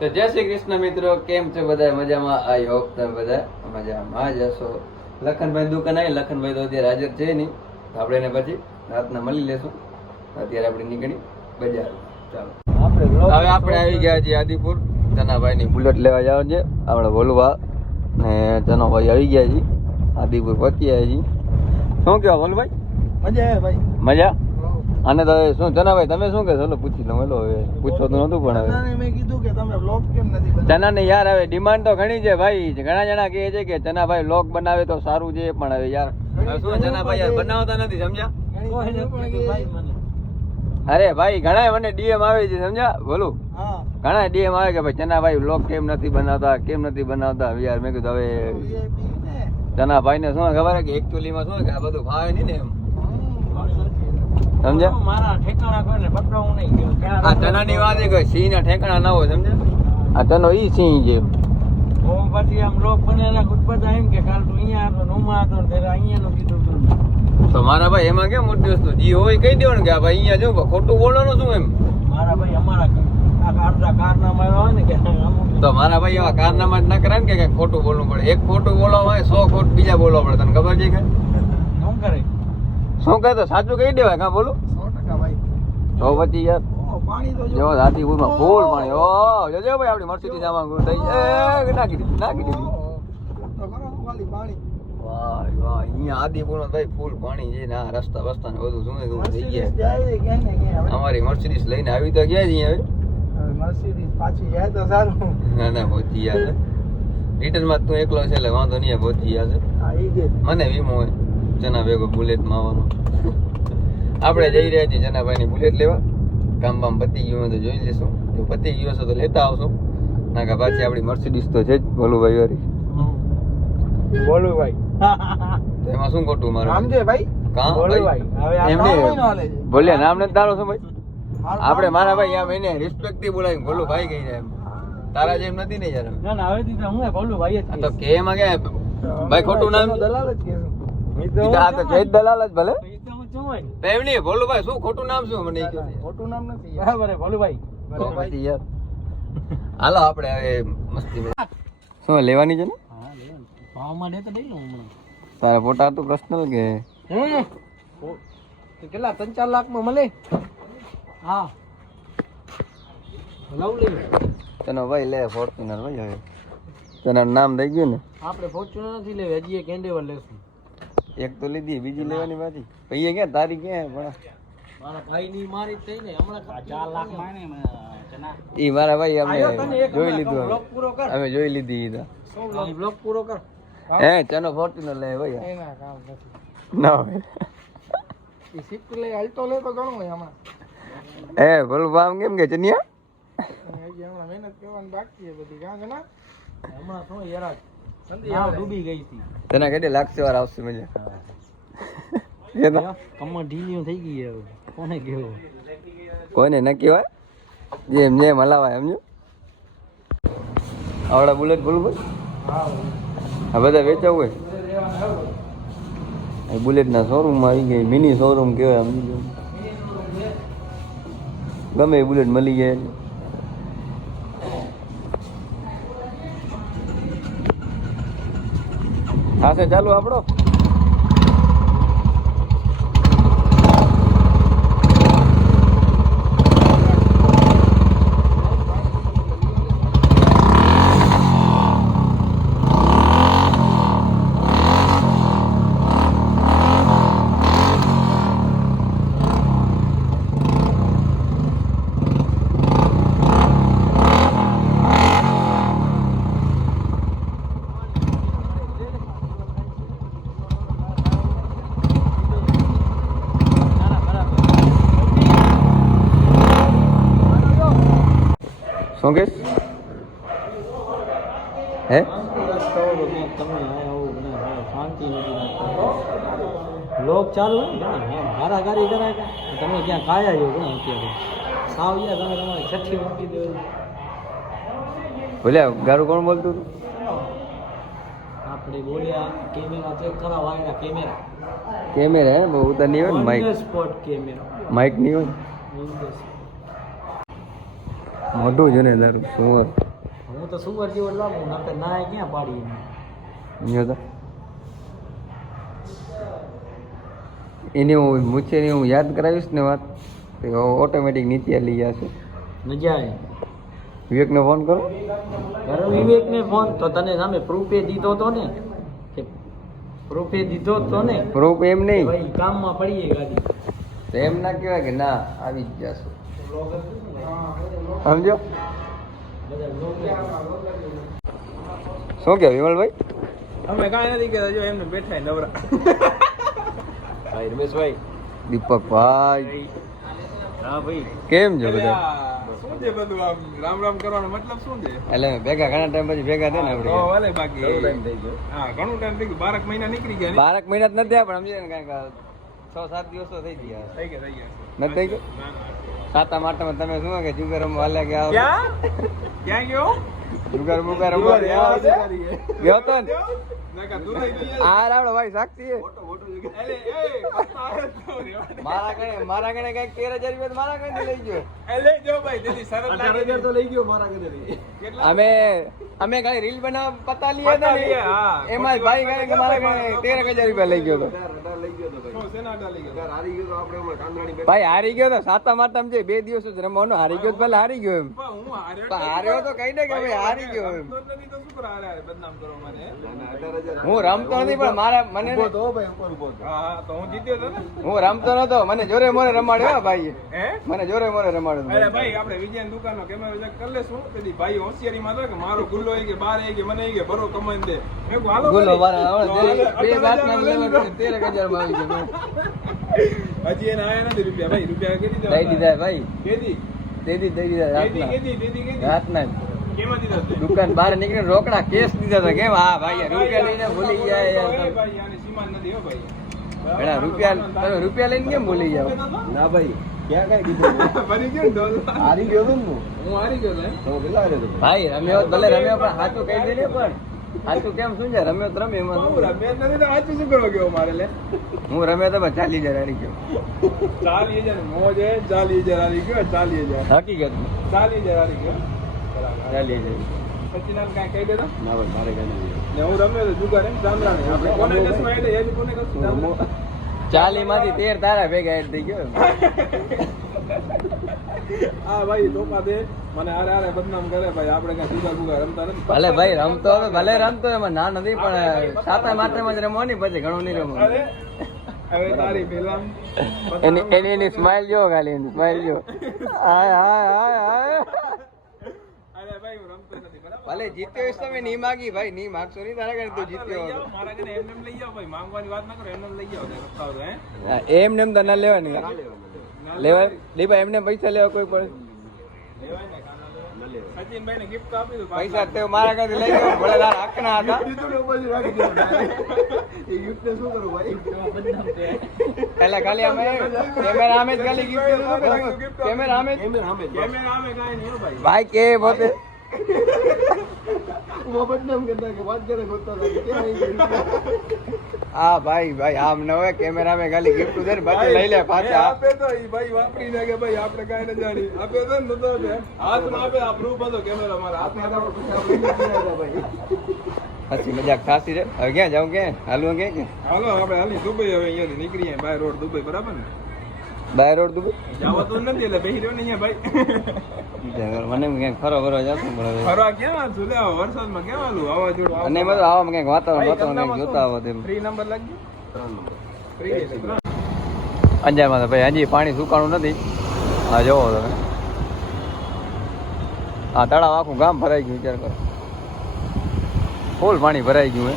તો જય શ્રી કૃષ્ણ મિત્રો, કેમ છો બધા? મજામાં? આઈ હોપ તમે બધા મજામાં જ હશો. લખનભાઈ દુકાન આવી, લખનભાઈ તો અત્યારે હાજર છે નહીં, તો આપણે એને પછી રાતના મળી લેશું. અત્યારે આપણે નીકળી બજાર. ચાલો હવે આપણે આવી ગયા છીએ આદિપુર. ચનાભાઈ ની બુલેટ લેવા જવાનું છે. આપણે બોલવા ને ચનાભાઈ આવી ગયા છીએ આદિપુર, પહોંચી આવ્યા છીએ. શું કહેવા બોલભાઈ? મજા આવે ભાઈ, મજા. અને તો શું ચનાભાઈ તમે શું કહેશો? પૂછી લો. હવે પૂછવું તો નતું, પણ હવે મેં કીધું કે તમે વ્લોગ કેમ નથી બનાવતા? ચના ને યાર હવે ડિમાન્ડ તો ઘણી છે ભાઈ. ઘણા જણા કહે છે કે ચનાભાઈ વ્લોગ બનાવે તો સારું છે, પણ હવે યાર શું ચનાભાઈ યાર બનાવતા નથી, સમજ્યા? અરે ભાઈ ઘણા મને ડીએમ આવે છે, સમજ્યા? બોલું ઘણા ડીએમ આવે કે ભાઈ ચનાભાઈ વ્લોગ કેમ નથી બનાવતા, કેમ નથી બનાવતા. યાર મેં કીધું હવે ચનાભાઈ ને શું ખબર કે એકચ્યુઅલી માં શું કે આ બધું ભાવે નહીં ને એમ, સમજ્યા? મારા ઠેકાણા કોઈને પકડાવું નહીં. આ ચનાની વાત છે કે સિંહ ના ઠેકાણા ના હોય, સમજ્યા? આ ચનો ઈ સિંહ છે. હું પછી આમ લોક બનેલા બધા એમ કે કાલ તું અહીંયા હતો, નુમા હતો, ત્યારે અહીંયાનું કીધું તું. તો મારા ભાઈ એમાં કેમ મોટી વસ્તુ જી હોય કહી દેવાનું કે ભાઈ અહીંયા જો ખોટું બોલવાનું શું એમ. મારા ભાઈ અમારા આટલા કારનામા હોય ને કે તો મારા ભાઈ એવા કારનામા જ ના કરે ને કે ખોટું બોલવું પડે. એક ખોટું બોલવા હોય 100 ખોટ બીજા બોલવા પડે. તને ખબર છે કે શું કરે? શું કહે તો સાચું કહી દેવાય. કાં બોલું 100% ભાઈ. તો પછી યાર પાણી તો જો હાથીપુરમાં ફૂલ પાણી. ઓ જોજો ભાઈ આપણી મર્સિડીઝ આમાં થઈ નાખી દીધી તો કરો ખાલી પાણી. વાહ વાહ, અહીંયા આદિપુરમાં ભાઈ ફૂલ પાણી છે ને આ રસ્તા બસ્તા ને બધું શું થઈ ગયા. અમારી મર્સિડીઝ લઈને આવી તો ગયા છીએ હવે. મર્સિડીઝ પાછી જાય તો સારું. ના ના પહોંચી ગયા છે. રિટર્નમાં તું એકલો છે એટલે વાંધો નહીં, પહોંચી ગયા છે. હા ઈ દે. મને વીમો હોય ચના ભેગો બુલેટમાં આવવાનો. આપણે જઈ રહ્યા છીએ ચનાભાઈ ની બુલેટ લેવા. કામ બામ પતી ગયું હોય તો જોઈ લેશું. જો પતી ગયું હશે તો લેતા આવશું. ના કે પાછી આપણી મર્સિડીઝ તો છે જ બોલુભાઈ વાળી. બોલું ભાઈ તો એમાં શું ખોટું મારે? સમજે ભાઈ. કાં બોલું ભાઈ હવે આ એમને નામ નો હાલે છે. બોલ્યા નામ નથી તારો શું ભાઈ? આપણે મારા ભાઈ આમ એને રિસ્પેક્ટ થી બોલાવી બોલું ભાઈ કહી જાય એમ. તારા જેમ નથી ને યાર. ના ના હવે દીધા હું બોલું ભાઈ જ આ તો કે એમાં કે ભાઈ ખોટું નામ દલાલ જ કે આ તો છે જ દલાલ જ ભલે. ઈ તો હું છું હોય. તો એમ નહીં બોલું ભાઈ શું ખોટું નામ શું મને એ કહો. ખોટું નામ નથી બરાબર બોલું ભાઈ. પછી યાર હાલો આપણે હવે મસ્તી શું લેવાની છે ને? હા લેવાનું ભાવમાં દે તો દઈ લઉં હમણાં. તારા ફોટા તો પર્સનલ કે કેટલા 3-4 લાખમાં મળે? હા લવલી. તને ભાઈ લે ફોર્ચ્યુનર ભાઈ. હવે તને નામ દઈ ગયું ને. આપણે ફોર્ચ્યુનર નથી લેવી, હજી એક એન્ડેવર લેશું. એક તો લીધી, બીજી લેવાની બાકી. ભાઈ ક્યાં તારી ક્યાં પણ મારા ભાઈ ની મારી જ થઈ ને હમણાં 4 લાખ માં ને ચના. ઈ મારા ભાઈ અમે જોઈ લીધું. બ્લોક પૂરો કર. અમે જોઈ લીધી ઈ તો. બ્લોક પૂરો કર. હે ચનો ફોર્ચ્યુનર લે ભાઈ. એના કામ નથી. ના હોય ઈ શિફ્ટ લે અલ્ટો લે તો ઘણું હોય હમણાં. એ બોલું બામ કેમ કે ચનિયા હજી હમણાં મહેનત કરવાની બાકી છે બધી કાં ના હમણાં શું યાર સંધી ડૂબી ગઈ હતી. તને કેટલી લાગશે વાર આવશે મજા. એ તો કમર ઢીલીઓ થઈ ગઈ હવે કોને કેવું? કોઈને ન કહેવાય, જેમ જેમ હલાવાય સમજો. આવડા બુલેટ બોલું ભાઈ આ બધા વેચાવું હોય બુલેટના શોરૂમમાં આવી ગઈ. મિની શોરૂમ કહેવાય સમજી ગયો. ગમે એ બુલેટ મળી જાય એટલે. થશે ચાલુ આપણો. શું કે હે લોક ચાલુ મારા ગાડી કરાય તમે ક્યાં કાયા છો કોણ અત્યારે સાવ યાર તમે તમારે છઠ્ઠી મૂકી દો. બોલ્યા ગારું કોણ બોલતું હતું? આપણે બોલ્યા કેમેરા ચેક કરાવવા આવ્યા. કેમેરા હે બહુ ઉતાર નહીં હોય ને માઇક સ્પોટ કેમેરા માઇક નહીં હોય. મોટું છે ને તારું શું હું તો સુવર જેવો લાવું નકર નાય ક્યાં પાડી એને. જો તો એની હું મૂછેની હું યાદ કરાવીશ ને વાત તો ઓટોમેટિક નીચે લઈ જશે. મજા આવે. વિવેકને ફોન કરો. કરો વિવેકને ફોન. તો તને સામે પ્રૂફે દીધો તો ને કે પ્રૂફે દીધો તો ને પ્રૂફ એમ નહીં ભાઈ કામમાં પડીએ ગાડી. તો એમ ના કહેવાય કે ના આવી જ જશે. સમજો શું કે વિમલભાઈ? અમે કાંઈ નથી કહેતા, જો એમને બેઠા નવરા. ભાઈ રમેશભાઈ, દીપકભાઈ હા ભાઈ, કેમ છો એટલે બધા? આ શું છે બધું આમ રામ રામ કરવાનો મતલબ શું છે? એટલે ભેગા ઘણા ટાઈમ પછી ભેગા થયા ને તો આપણે. વાલે બાકી હા ઘણું ટાઈમ થઈ ગયું, 12 મહિના નીકળી ગયા ને? 12 મહિના જ નથી થયા પણ સમજે ને કાંઈક 6-7 દિવસ તો થઈ ગયા. થઈ ગયા નથી થઈ ગયું? ના, ના. સાતા માટમાં તમે શું કે જુગાર રમવા હાલ્યા ગયા? ક્યાં ગયો? જુગાર બુગાર રમવા ગયો તો ને? નાકા તું લઈ ગઈ. આ રાવડો ભાઈ સાક્ષી છે. અલે એ પત્તા આવે તો રેવા દે. મારા કણે કઈક 13,000 રૂપિયા મારા કણે લઈ ગયો. અલે જો ભાઈ દીદી સરળ લાગે તો લઈ ગયો મારા ઘરે. કેટલા? અમે ખાલી રીલ બનાવવા પતા લીએ પત્તા હતા લીએ, હા. ને એમાં જ ભાઈ કહે કે મારા કણે 13,000 રૂપિયા લઈ ગયો તો. શું શેના અડા લઈ ગયો? ભાઈ હારી ગયો તો સાતા માતા છે 2 દિવસ જ રમવાનો. હારી ગયો તો ભલે હારી ગયો એમ. પણ હું હાર્યો પણ હાર્યો તો કઈ ને કે ભાઈ હારી ગયો એમ. રમતો જ નથી તો શું કરવા હારે બદનામ કરો મને? હું રમતો નથી પણ મારા મને હા હા તો હું જીત્યો હતો ને. હું રમતો નતો. મને જોરે મોરે રમાડ્યો હો ભાઈ. હે? મને જોરે મોરે રમાડ્યો. અરે ભાઈ આપણે વિજયની દુકાનનો કેમેરો ચેક કરી લેશું. તેથી ભાઈ હોશિયારીમાં તો કે મારો ગુલ્લો કે બાર કે મને કે ભરો કમાઈને દે. મેં કીધું હાલો ગુલ્લો ભાઈ. વાળા તો હવે હાલે, બે વાત 18,000 ના 13,000 માં આવી ગયો. હજી એને આયા નથી રૂપિયા ભાઈ. રૂપિયા કેટલી દઈ દીધા ભાઈ. કેદી દઈ દીધા રાતના. કેદી રાતના જ. કેમાં દીધા છે? દુકાન બહાર નીકળીને રોકડા કેસ દીધા હતા. કેમ? હા ભાઈ રૂપિયા લઈને ભૂલી ગયા યાર તમે. ભાઈ આની સીમાન નથી હો ભાઈ. એના તમે રૂપિયા લઈને કેમ ભૂલી જાવ? ના ભાઈ ક્યાં કઈ કીધું બની ગયો ને ડોલ. હારી ગયો તો ને તું હું હારી ગયો ને. તો કેટલા હાર્યો તું? ભાઈ રમ્યો ભલે રમ્યો પણ હાથું કહી દે ને. પણ હાથું કેમ શું છે? રમ્યો તો રમ્યો એમાં શું? મેં નથી તો આજે શું કરવા ગયો મારે લે? હું રમ્યો તો 40,000 હારી ગયો. 40,000 મોજ હે. 40,000 હારી ગયો. 40,000 હકીકત 40,000 હારી ગયો. બરાબર. 40,000. સચિનાલ કાંઈ કહી દેતો ના ભાઈ મારે કઈ નથી ને હું રમ્યો તો જુગાર એમ ચાંદરાને. આપણે કોને દસમાં હેડે એ જ કોને કરશું ચાંદરા? 40 માંથી 13 તારા ભેગા એડ થઈ ગયો. હા ભાઈ ધોકા દે મને હારે હારે બદનામ કરે ભાઈ. આપણે કઈ જુગાર બુગાર રમતા નથી. ભલે ભાઈ રમતો હવે ભલે રમતો એમાં ના નથી પણ સાતા માટેમાં જ રમો નહીં પછી ઘણું નહીં રમો. અરે હવે તારી પેલા એની સ્માઈલ જો ખાલી એની સ્માઈલ જો. હાય હાય હાય હાય. અરે ભાઈ હું રમતો નથી બરાબર. ભલે જીત્યો હોય તમે નહીં માગી ભાઈ. નહીં માગશો નહીં તારા ઘરે તું લઈ જીત્યો જાઓ, હતો. મારા ઘરે એમને એમ લઈ જાઓ ભાઈ. માંગવાની વાત ના કરો, એમને એમ લઈ જાઓ. રમતા હોય તો, હે? હા, એમ નેમ તો ના લેવાની. ના લેવાય લે ભાઈ. એમને પૈસા લેવા કોઈ પણ લેવાય ને, કાં ના લેવાય? સચિનભાઈને gift તો આપી દઉં. પૈસા તે મારા ઘરે લઈ ગયો. ભલે તારા હકના હતા. એ gift ને શું કરું ભાઈ એટલે ખાલી અમે કેમેરા આમે જ ખાલી gift દીધું કે શું? કેમેરા આમે જ? કેમેરા સામે કાંઈ નહીં હો ભાઈ. ભાઈ કે પોતે હું બદનામ કરતા કે વાત કરે ગોતતા હતા કે ક્યાં આવી ગયું? હા ભાઈ ભાઈ આમ ન હોય. કેમેરા આમે ખાલી ગિફ્ટ દે ને પછી લઈ લે એ પાછા. આપે તો ઈ ભાઈ વાપરી નાખે ભાઈ. આપણે કાંઈ ન જાણી. આપે તો ને નતો આપે. હાથમાં આપે. આ proof હતો કેમેરા મારા હાથમાં હતો. પછી આપણે લઈ ગયા હતા ભાઈ હસી મજાક ખાસી રે. હવે ક્યાં જાઉં કે હાલવું કે હાલો આપણે હાલી દુબઈ હવે અહીંયાથી નીકળીએ બાય રોડ દુબઈ બરાબર ને? બાય રોડ દુબઈ જવા તો નથી એટલે બેસી રહ્યો ને અહીંયા ભાઈ. મને એમ ક્યાંક ફરો ફરો જશું પણ હવે ફરવા ક્યાં છું લે વરસાદમાં કેમ હાલું વાવાઝોડું અને એમાં તો આવામાં ક્યાંક વાતાવરણ ક્યાંક જોતા આવો તેમ. Free number લાગજો. 3 નંબર અંજારમાં તો ભાઈ હજી પાણી સુકાણું નથી. હા જોવો તમે. હા તળાવ આખું ગામ ભરાઈ ગયું વિચાર કરો. ફૂલ પાણી ભરાઈ ગયું હે.